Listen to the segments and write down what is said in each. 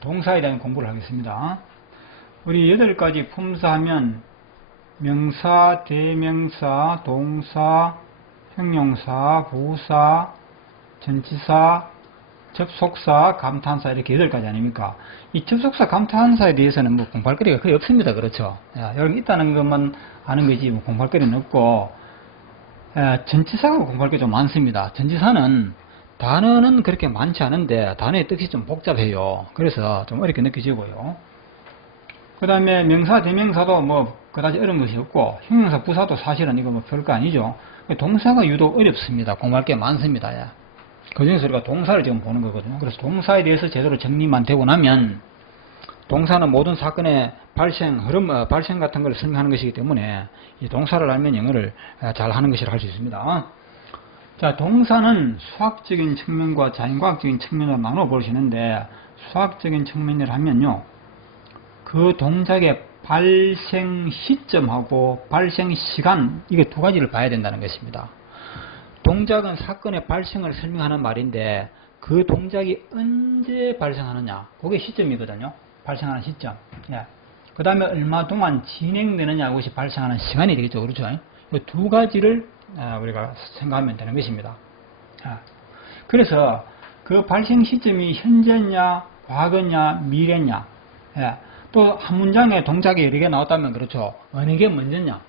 동사에 대한 공부를 하겠습니다. 우리 8가지 품사 하면 명사, 대명사, 동사, 형용사, 부사, 전치사, 접속사, 감탄사 이렇게 8가지 아닙니까? 이 접속사, 감탄사에 대해서는 뭐 공부할 거리가 거의 없습니다. 그렇죠? 여러분 있다는 것만 아는 거지 뭐 공부할 거리는 없고, 전치사가 공부할 게 좀 많습니다. 전치사는 단어는 그렇게 많지 않은데 단어의 뜻이 좀 복잡해요. 그래서 좀 어렵게 느껴지고요. 그 다음에 명사, 대명사도 뭐 그다지 어려운 것이 없고, 형용사, 부사도 사실은 이거 뭐 별거 아니죠. 동사가 유독 어렵습니다. 공부할 게 많습니다. 그 중에서 우리가 동사를 지금 보는 거거든요. 그래서 동사에 대해서 제대로 정리만 되고 나면, 동사는 모든 사건의 발생, 흐름, 발생 같은 걸 설명하는 것이기 때문에 이 동사를 알면 영어를 잘 하는 것이라 할 수 있습니다. 자, 동사는 수학적인 측면과 자연과학적인 측면으로 나눠 보시는데, 수학적인 측면을 하면요, 그 동작의 발생 시점하고 발생 시간, 이게 두 가지를 봐야 된다는 것입니다. 동작은 사건의 발생을 설명하는 말인데, 그 동작이 언제 발생하느냐, 그게 시점이거든요. 발생하는 시점. 그 다음에 얼마 동안 진행되느냐, 그것이 발생하는 시간이 되겠죠. 그렇죠? 이 두 가지를 우리가 생각하면 되는 것입니다. 그래서 그 발생 시점이 현재냐, 과거냐, 미래냐, 또 한 문장에 동작이 여러 개 나왔다면 그렇죠. 어느 게 먼저냐,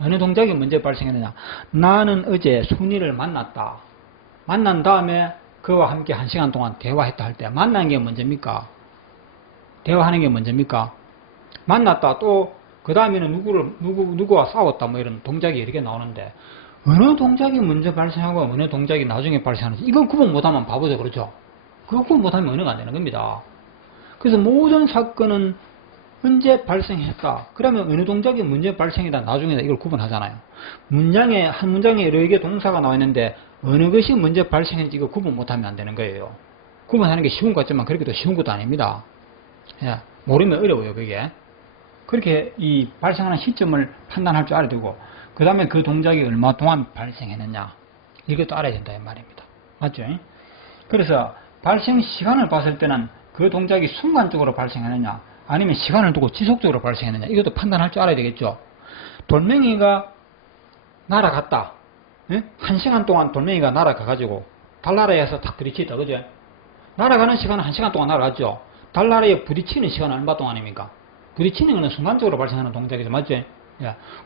어느 동작이 먼저 발생했느냐. 나는 어제 순이를 만났다. 만난 다음에 그와 함께 1시간 동안 대화했다 할 때 만난 게 먼저입니까? 대화하는 게 먼저입니까? 만났다, 또 그 다음에는 누구와 싸웠다, 뭐 이런 동작이 여러 개 나오는데, 어느 동작이 먼저 발생하고 어느 동작이 나중에 발생하는지 이걸 구분 못하면 바보죠. 그렇죠? 그거 구분 못하면 언어가 안 되는 겁니다. 그래서 모든 사건은 언제 발생했다, 그러면 어느 동작이 먼저 발생이다, 나중이다, 이걸 구분하잖아요. 한 문장에 여러 개의 동사가 나와 있는데 어느 것이 먼저 발생했는지 이거 구분 못하면 안 되는 거예요. 구분하는 게 쉬운 것 같지만 그렇게 또 쉬운 것도 아닙니다. 모르면 어려워요. 그게 그렇게 이 발생하는 시점을 판단할 줄 알아야 되고, 그 다음에 그 동작이 얼마 동안 발생했느냐, 이것도 알아야 된다 이 말입니다. 맞죠? 그래서 발생 시간을 봤을 때는 그 동작이 순간적으로 발생하느냐, 아니면 시간을 두고 지속적으로 발생했느냐, 이것도 판단할 줄 알아야 되겠죠. 돌멩이가 날아갔다. 1시간 동안 돌멩이가 날아가가지고 달나라에서 탁 부딪히다. 그죠? 날아가는 시간은 1시간 동안 날아갔죠. 달나라에 부딪히는 시간은 얼마 동안입니까? 부딪히는 것은 순간적으로 발생하는 동작이죠. 맞죠?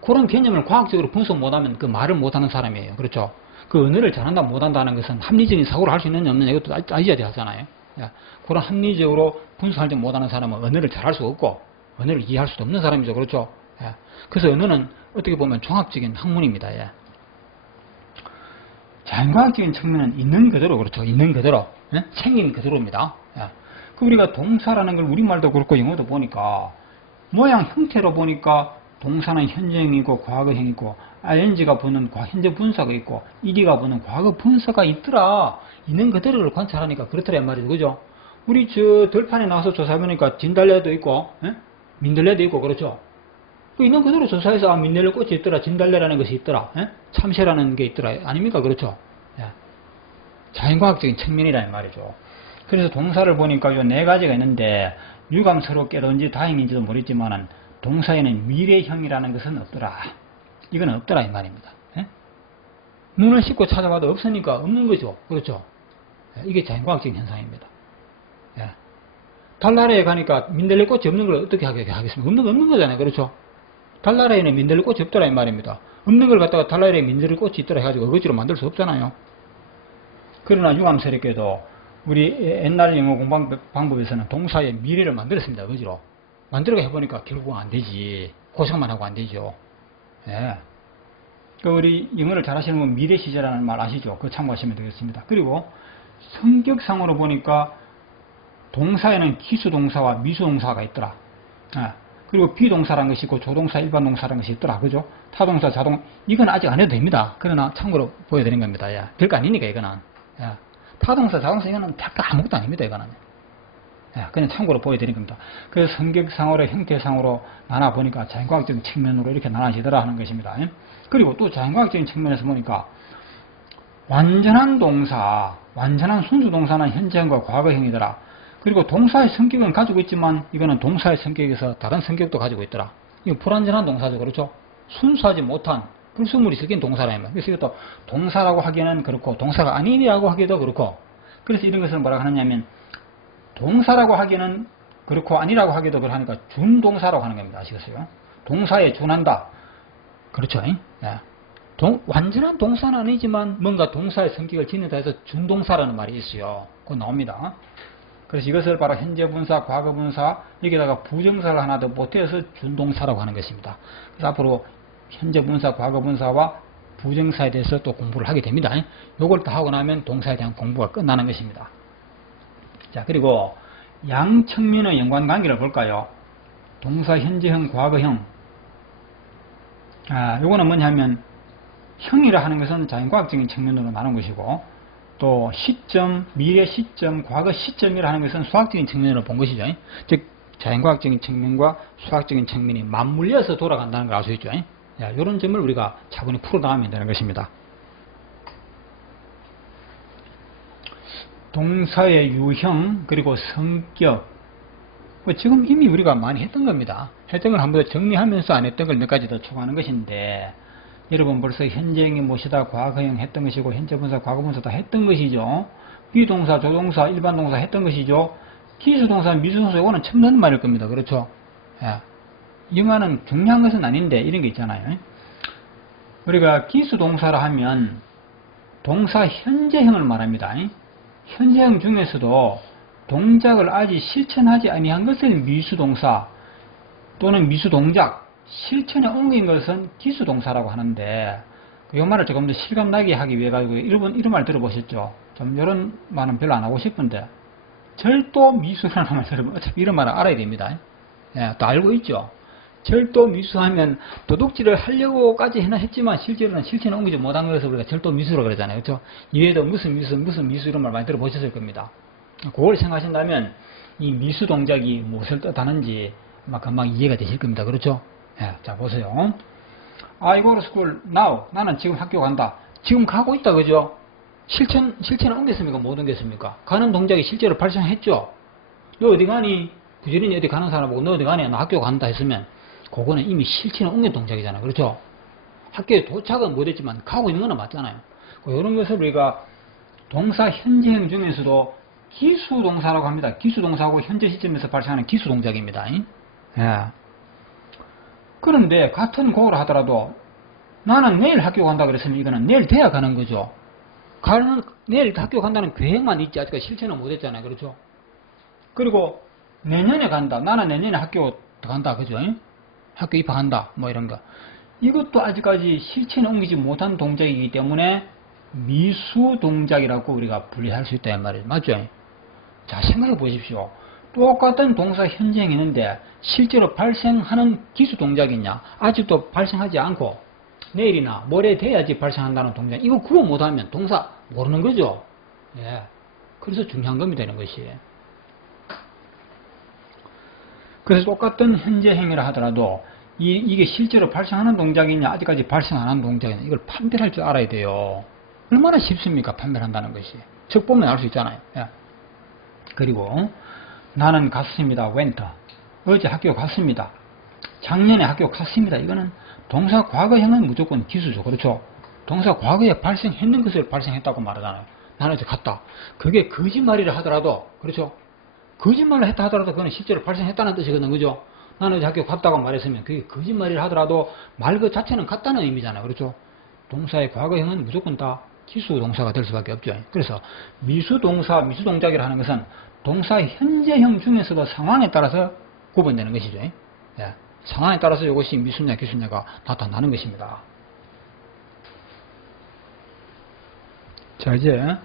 그런 개념을 과학적으로 분석 못하면 그 말을 못하는 사람이에요. 그렇죠? 그 언어를 잘한다 못한다는 것은 합리적인 사고를 할 수 있느냐 없느냐 이것도 따져야 하잖아요. 그런 합리적으로 분석하지 못하는 사람은 언어를 잘할 수 없고 언어를 이해할 수도 없는 사람이죠. 그렇죠? 그래서 언어는 어떻게 보면 종합적인 학문입니다. 자연과학적인 측면은 있는 그대로, 그렇죠? 있는 그대로, 생긴 그대로입니다. 그 우리가 동사라는 걸 우리말도 그렇고 영어도 보니까 모양 형태로 보니까 동사는 현재형이고 과거형이고, ing가 붙는 현재 분사가 있고, ed가 붙는 과거 분사가 있더라. 있는 그대로를 관찰하니까 그렇더라 말이죠. 그죠? 우리 저 들판에 나와서 조사해보니까 진달래도 있고, 민들레도 있고, 그렇죠? 그 있는 그대로 조사해서 민들레 꽃이 있더라, 진달래라는 것이 있더라, 참새라는 게 있더라, 아닙니까? 그렇죠? 자연과학적인 측면이라는 말이죠. 그래서 동사를 보니까 요 4가지가 있는데, 유감스럽게든지 다행인지도 모르겠지만은 동사에는 미래형이라는 것은 없더라. 이건 없더라 이 말입니다. 눈을 씻고 찾아봐도 없으니까 없는 거죠. 그렇죠? 이게 자연과학적인 현상입니다. 달나라에 가니까 민들레 꽃이 없는 걸 어떻게 하겠습니까? 없는 거잖아요. 그렇죠? 달나라에는 민들레 꽃이 없더라 이 말입니다. 없는 걸 갖다가 달나라에 민들레 꽃이 있더라 해가지고 어거지로 만들 수 없잖아요. 그러나 유감스럽게도 우리 옛날 영어 공부 방법에서는 동사의 미래를 만들었습니다. 어거지로. 만들어가 해보니까 결국은 안 되지. 고생만 하고 안 되죠. 그 우리 영어를 잘하시는 분 미래 시제라는 말 아시죠? 그거 참고하시면 되겠습니다. 그리고 성격상으로 보니까 동사에는 기수동사와 미수동사가 있더라. 그리고 비동사라는 것이 있고 조동사, 일반 동사라는 것이 있더라. 그죠? 타동사, 자동, 이건 아직 안 해도 됩니다. 그러나 참고로 보여드리는 겁니다. 별거 아니니까 이거는. 타동사, 자동사 이거는 아무것도 아닙니다. 이거는. 그냥 참고로 보여드린 겁니다. 그래서 성격상으로, 형태상으로 나눠보니까 자연과학적인 측면으로 이렇게 나눠지더라 하는 것입니다. 그리고 또 자연과학적인 측면에서 보니까 완전한 동사, 완전한 순수동사는 현재형과 과거형이더라. 그리고 동사의 성격은 가지고 있지만 이거는 동사의 성격에서 다른 성격도 가지고 있더라. 이거 불완전한 동사죠. 그렇죠? 순수하지 못한 불순물이 섞인 동사라면. 그래서 이것도 동사라고 하기에는 그렇고 동사가 아니라고 하기도 그렇고. 그래서 이런 것을 뭐라고 하느냐면 동사라고 하기에는 그렇고 아니라고 하기도 그러니까 준동사라고 하는 겁니다. 아시겠어요? 동사에 준한다. 그렇죠? 예. 완전한 동사는 아니지만 뭔가 동사의 성격을 지닌다 해서 준동사라는 말이 있어요. 그거 나옵니다. 그래서 이것을 바로 현재분사, 과거분사, 여기다가 부정사를 하나 더 보태서 준동사라고 하는 것입니다. 그래서 앞으로 현재분사, 과거분사와 부정사에 대해서 또 공부를 하게 됩니다. 요걸 다 하고 나면 동사에 대한 공부가 끝나는 것입니다. 자, 그리고 양측면의 연관관계를 볼까요? 동사, 현재형, 과거형. 요거는 뭐냐면 형이라 하는 것은 자연과학적인 측면으로 나눈 것이고 또 시점, 미래 시점, 과거 시점이라 하는 것은 수학적인 측면으로 본 것이죠. 즉 자연과학적인 측면과 수학적인 측면이 맞물려서 돌아간다는 걸 알 수 있죠. 이런 점을 우리가 차분히 풀어나가면 되는 것입니다. 동사의 유형 그리고 성격 지금 이미 우리가 많이 했던 겁니다. 했던 걸 한번 더 정리하면서 안 했던 걸 몇 가지 더 추가하는 것인데 여러분 벌써 현재형이 무엇이다 과거형 했던 것이고 현재분사 과거분사 다 했던 것이죠. 비동사 조동사 일반동사 했던 것이죠. 기수동사 미수동사 이거는 처음 듣는 말일 겁니다. 그렇죠? 영어는 중요한 것은 아닌데 이런 게 있잖아요. 우리가 기수동사라 하면 동사 현재형을 말합니다. 현재형 중에서도 동작을 아직 실천하지 아니한 것을 미수동사 또는 미수동작 실천에 옮긴 것은 기수동사라고 하는데 이 말을 조금 더 실감나게 하기 위해 가지고 이런 말 들어보셨죠? 좀 이런 말은 별로 안 하고 싶은데 절도 미수라는 말 들어보면 어차피 이런 말을 알아야 됩니다. 또 알고 있죠? 절도 미수하면 도둑질을 하려고까지 했지만 실제로는 실천에 옮기지 못한 것을 우리가 절도 미수라고 그러잖아요. 그렇죠? 이외에도 무슨 미수 이런 말 많이 들어보셨을 겁니다. 그걸 생각하신다면 이 미수 동작이 무엇을 뜻하는지 막 금방 이해가 되실 겁니다. 그렇죠? 자 보세요. I go to school now. 나는 지금 학교 간다. 지금 가고 있다. 그죠? 실천을 옮겼습니까? 못 옮겼습니까? 가는 동작이 실제로 발생했죠? 너 어디 가니? 부지런히 어디 가는 사람하고 너 어디 가니? 나 학교 간다 했으면 그거는 이미 실천을 옮긴 동작이잖아요. 그렇죠? 학교에 도착은 못했지만 가고 있는 건 맞잖아요. 이런 것을 우리가 동사 현재형 중에서도 기수동사라고 합니다. 기수동사하고 현재 시점에서 발생하는 기수동작입니다. 그런데 같은 곡을 하더라도 나는 내일 학교 간다 그랬으면 이거는 내일 돼야 가는 거죠. 내일 학교 간다는 계획만 있지 아직까지 실천은 못했잖아요. 그렇죠? 그리고 내년에 간다. 나는 내년에 학교 간다. 그죠? 학교 입학한다. 뭐 이런 거. 이것도 아직까지 실천에 옮기지 못한 동작이기 때문에 미수 동작이라고 우리가 분리할 수 있다 이 말이에요. 맞죠? 자, 생각해 보십시오. 똑같은 동사 현재형이 있는데 실제로 발생하는 기수 동작이냐? 아직도 발생하지 않고 내일이나 모레 돼야지 발생한다는 동작. 이거 구분 못하면 동사 모르는 거죠. 그래서 중요한 겁니다. 이런 것이. 그래서 똑같은 현재형이라 하더라도 이게 실제로 발생하는 동작이냐 아직까지 발생 안 한 동작이냐 이걸 판별할 줄 알아야 돼요. 얼마나 쉽습니까? 판별한다는 것이. 즉 보면 알 수 있잖아요. 그리고 나는 갔습니다. went. 어제 학교 갔습니다. 작년에 학교 갔습니다. 이거는 동사 과거형은 무조건 기수죠. 그렇죠? 동사 과거에 발생했는 것을 발생했다고 말하잖아요. 나는 어제 갔다. 그게 거짓말이라 하더라도 그렇죠? 거짓말을 했다 하더라도 그거는 실제로 발생했다는 뜻이거든요. 그죠? 나는 어제 학교 갔다고 말했으면 그게 거짓말이라 하더라도 말 그 자체는 같다는 의미잖아요. 그렇죠? 동사의 과거형은 무조건 다 기수동사가 될 수밖에 없죠. 그래서 미수동사, 미수동작이라 하는 것은 동사 현재형 중에서도 상황에 따라서 구분되는 것이죠. 상황에 따라서 이것이 미수냐 기수냐가 나타나는 것입니다. 자, 이제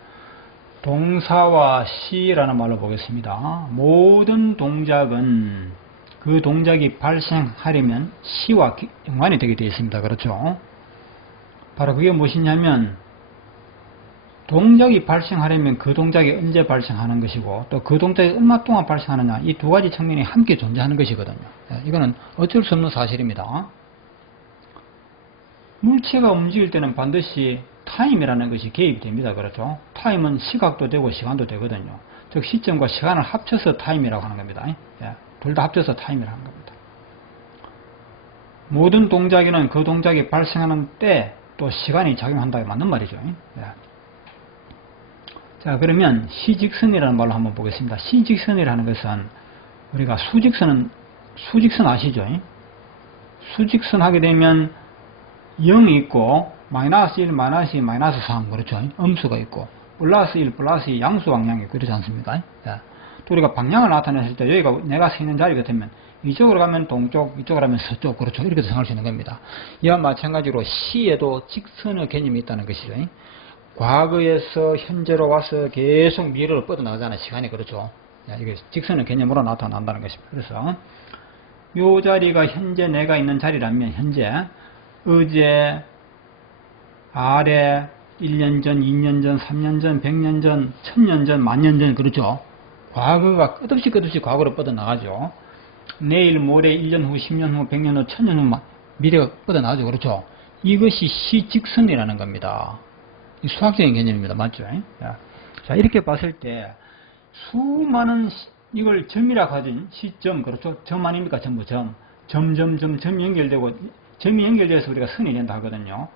동사와 시라는 말로 보겠습니다. 모든 동작은 그 동작이 발생하려면 시와 연관이 되게 되어 있습니다. 그렇죠? 바로 그게 무엇이냐면 동작이 발생하려면 그 동작이 언제 발생하는 것이고 또 그 동작이 얼마 동안 발생하느냐 이 두 가지 측면이 함께 존재하는 것이거든요. 이거는 어쩔 수 없는 사실입니다. 물체가 움직일 때는 반드시 타임이라는 것이 개입이 됩니다. 그렇죠? 타임은 시각도 되고 시간도 되거든요. 즉 시점과 시간을 합쳐서 타임이라고 하는 겁니다. 예, 둘 다 합쳐서 타임이라고 하는 겁니다. 모든 동작에는 그 동작이 발생하는 때 또 시간이 작용한다고 맞는 말이죠. 예. 자, 그러면 시직선이라는 말로 한번 보겠습니다. 시직선이라는 것은 우리가 수직선 아시죠? 수직선 하게 되면 0이 있고 마이너스 1, 마이너스 2, 마이너스 3 그렇죠? 음수가 있고 플러스 1, 플러스 2 양수 방향이 있고 그렇지 않습니까? 예. 또 우리가 방향을 나타냈을 때 여기가 내가 서 있는 자리 같으면 이쪽으로 가면 동쪽, 이쪽으로 가면 서쪽 그렇죠? 이렇게 생각할 수 있는 겁니다. 이와 마찬가지로 시에도 직선의 개념이 있다는 것이죠. 과거에서 현재로 와서 계속 미래로 뻗어나가잖아요. 시간이 그렇죠? 예, 이게 직선의 개념으로 나타난다는 것입니다. 그래서 이 자리가 현재 내가 있는 자리라면 현재 어제, 아래, 1년 전, 2년 전, 3년 전, 100년 전, 1000년 전, 만년 전 그렇죠. 과거가 끝없이 과거로 뻗어나가죠. 내일, 모레, 1년 후, 10년 후, 100년 후, 1000년 후 미래가 뻗어나가죠. 그렇죠. 이것이 시직선이라는 겁니다. 수학적인 개념입니다. 맞죠? 자, 이렇게 봤을 때 수많은 이걸 점이라 가진 시점 그렇죠. 점 아닙니까? 전부 점. 점이 연결되고 점이 연결돼서 우리가 선이 된다 하거든요.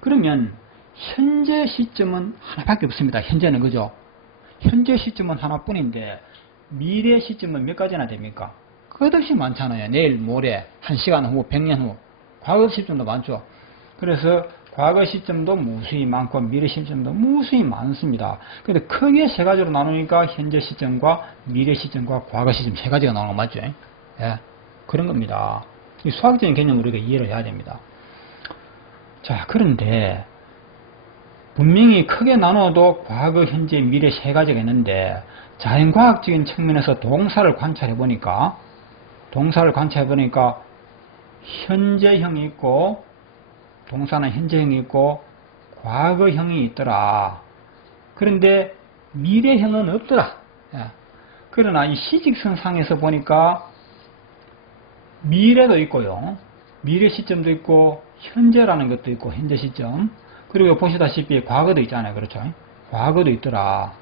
그러면 현재 시점은 하나밖에 없습니다. 현재는 그죠? 현재 시점은 하나뿐인데 미래 시점은 몇 가지나 됩니까? 끝없이 많잖아요. 내일, 모레, 1시간 후, 100년 후. 과거 시점도 많죠. 그래서 과거 시점도 무수히 많고 미래 시점도 무수히 많습니다. 그런데 크게 세 가지로 나누니까 현재 시점과 미래 시점과 과거 시점 세 가지가 나오는 거 맞죠? 예, 그런 겁니다. 이 수학적인 개념으로 우리가 이해를 해야 됩니다. 자, 그런데 분명히 크게 나눠도 과거, 현재, 미래 세 가지가 있는데 자연과학적인 측면에서 동사를 관찰해 보니까 현재형이 있고 동사는 현재형이 있고 과거형이 있더라. 그런데 미래형은 없더라. 그러나 이 시직선상에서 보니까 미래도 있고요. 미래 시점도 있고 현재라는 것도 있고 현재 시점. 그리고 보시다시피 과거도 있잖아요. 그렇죠? 과거도 있더라.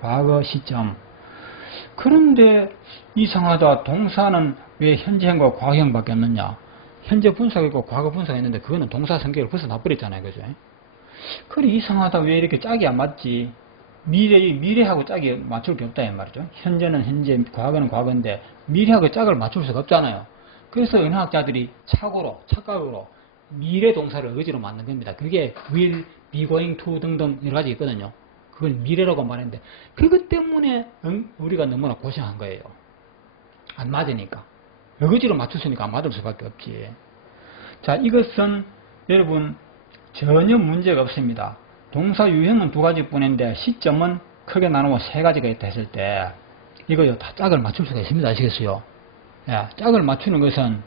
과거 시점. 그런데 이상하다. 동사는 왜 현재형과 과거형밖에 없느냐? 현재 분사가 있고 과거 분사가 있는데 그거는 동사 성격을 벌써 놔버렸잖아요. 그죠? 그래 이상하다. 왜 이렇게 짝이 안 맞지? 미래하고 짝이 맞출 게 없다 이 말이죠. 현재는 현재, 과거는 과거인데 미래하고 짝을 맞출 수가 없잖아요. 그래서 은하학자들이 착각으로 미래 동사를 의지로 만든 겁니다. 그게 will, be going to 등등 여러 가지 있거든요. 그건 미래라고 말했는데 그것 때문에 우리가 너무나 고생한 거예요. 안 맞으니까. 의지로 맞췄으니까 안 맞을 수밖에 없지. 자, 이것은 여러분 전혀 문제가 없습니다. 동사 유형은 두 가지뿐인데 시점은 크게 나누고 세 가지가 있다 했을 때 이거요 다 짝을 맞출 수가 있습니다. 아시겠어요? 야, 짝을 맞추는 것은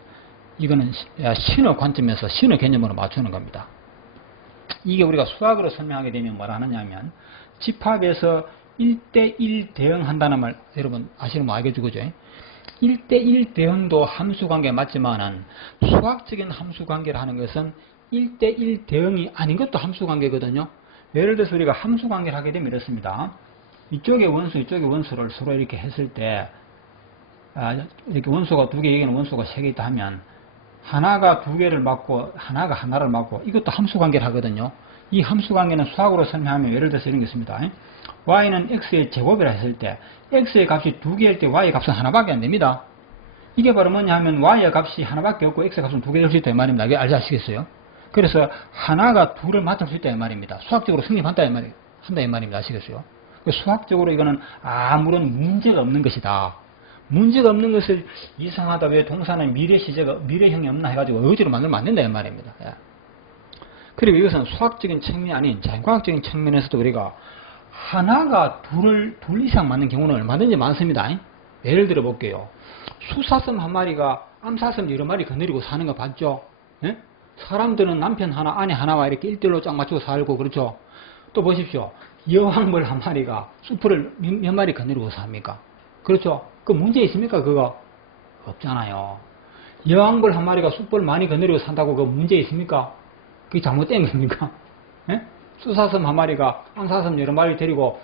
이거는 신호 관점에서 신호 개념으로 맞추는 겁니다. 이게 우리가 수학으로 설명하게 되면 뭐라 하느냐면 집합에서 1대1 대응한다는 말 여러분 아시는 분 알겠죠? 그죠? 1대1 대응도 함수관계 맞지만은 수학적인 함수관계를 하는 것은 1대1 대응이 아닌 것도 함수관계거든요. 예를 들어서 우리가 함수관계를 하게 되면 이렇습니다. 이쪽의 원수, 이쪽의 원수를 서로 이렇게 했을 때 이렇게 원수가 두 개, 여기는 원수가 세 개 있다 하면 하나가 두 개를 맞고 하나가 하나를 맞고 이것도 함수관계를 하거든요. 이 함수관계는 수학으로 설명하면 예를 들어서 이런 게 있습니다. y는 x의 제곱이라 했을 때 x의 값이 두 개일 때 y의 값은 하나밖에 안 됩니다. 이게 바로 뭐냐 하면 y의 값이 하나밖에 없고 x의 값은 두 개 될 수 있다 이 말입니다. 이게 알지 아시겠어요? 그래서 하나가 둘을 맞출 수 있다 이 말입니다. 수학적으로 성립한다 이 말입니다. 아시겠어요? 수학적으로 이거는 아무런 문제가 없는 것이다. 문제가 없는 것을 이상하다. 왜 동사는 미래형이 없나 해가지고 의지로 만들면 안 된다 이 말입니다. 그리고 이것은 수학적인 측면이 아닌 자연과학적인 측면에서도 우리가 하나가 둘 이상 맞는 경우는 얼마든지 많습니다. 예를 들어 볼게요. 수사슴 한 마리가 암사슴 여러 마리 거느리고 사는 거 봤죠? 예? 사람들은 남편 하나, 아내 하나와 이렇게 1대1로 짝 맞추고 살고 그렇죠? 또 보십시오. 여왕벌 한 마리가 숲을 몇 마리 거느리고 삽니까? 그렇죠? 그 문제 있습니까? 그거? 없잖아요. 여왕벌 한 마리가 숲을 많이 거느리고 산다고 그 문제 있습니까? 그게 잘못된 겁니까? 예? 수사슴 한 마리가 앙사슴 여러 마리 데리고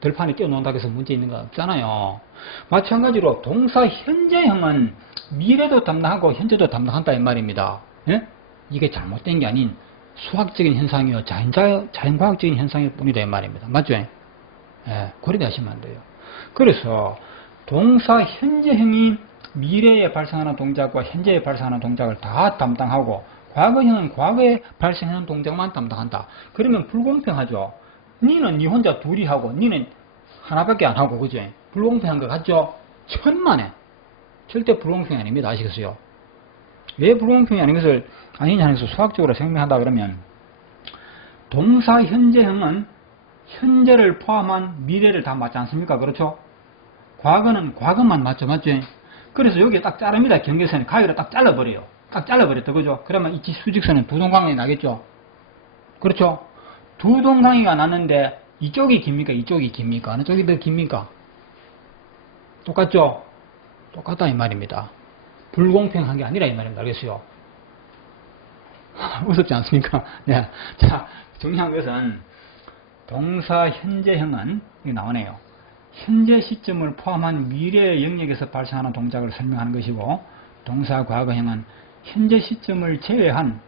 들판에 뛰어논다고 해서 문제 있는 거 없잖아요. 마찬가지로 동사 현재형은 미래도 담당하고 현재도 담당한다 이 말입니다. 예? 이게 잘못된 게 아닌 수학적인 현상이요 자연과학적인 현상일 뿐이다 이 말입니다. 맞죠? 예, 그렇게 하시면 안 돼요. 그래서 동사 현재형이 미래에 발생하는 동작과 현재에 발생하는 동작을 다 담당하고 과거형은 과거에 발생하는 동작만 담당한다. 그러면 불공평하죠. 니는 니 혼자 둘이 하고 니는 하나밖에 안 하고 그죠? 불공평한 것 같죠? 천만에 절대 불공평이 아닙니다. 아시겠어요? 왜 불공평이 아닌 것을 아니냐는 것을 수학적으로 설명한다 그러면 동사 현재형은 현재를 포함한 미래를 다 맞지 않습니까? 그렇죠? 과거는 과거만 맞죠? 맞죠? 그래서 여기에 딱 자릅니다. 경계선에 가위로 딱 잘라버려요. 딱 잘라버렸다. 그죠? 그러면 이 수직선은 두 동강이 나겠죠? 그렇죠? 두 동강이가 났는데 이쪽이 깁니까? 이쪽이 깁니까? 어느 쪽이 더 깁니까? 똑같죠? 똑같다 이 말입니다. 불공평한 게 아니라 이 말입니다. 알겠어요? 무섭지 않습니까? 네. 자, 중요한 것은 동사 현재형은 이게 나오네요. 현재 시점을 포함한 미래의 영역에서 발생하는 동작을 설명하는 것이고 동사 과거형은 현재 시점을 제외한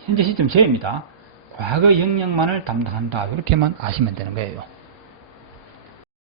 현재 시점 제외입니다. 과거 영역만을 담당한다. 이렇게만 아시면 되는 거예요.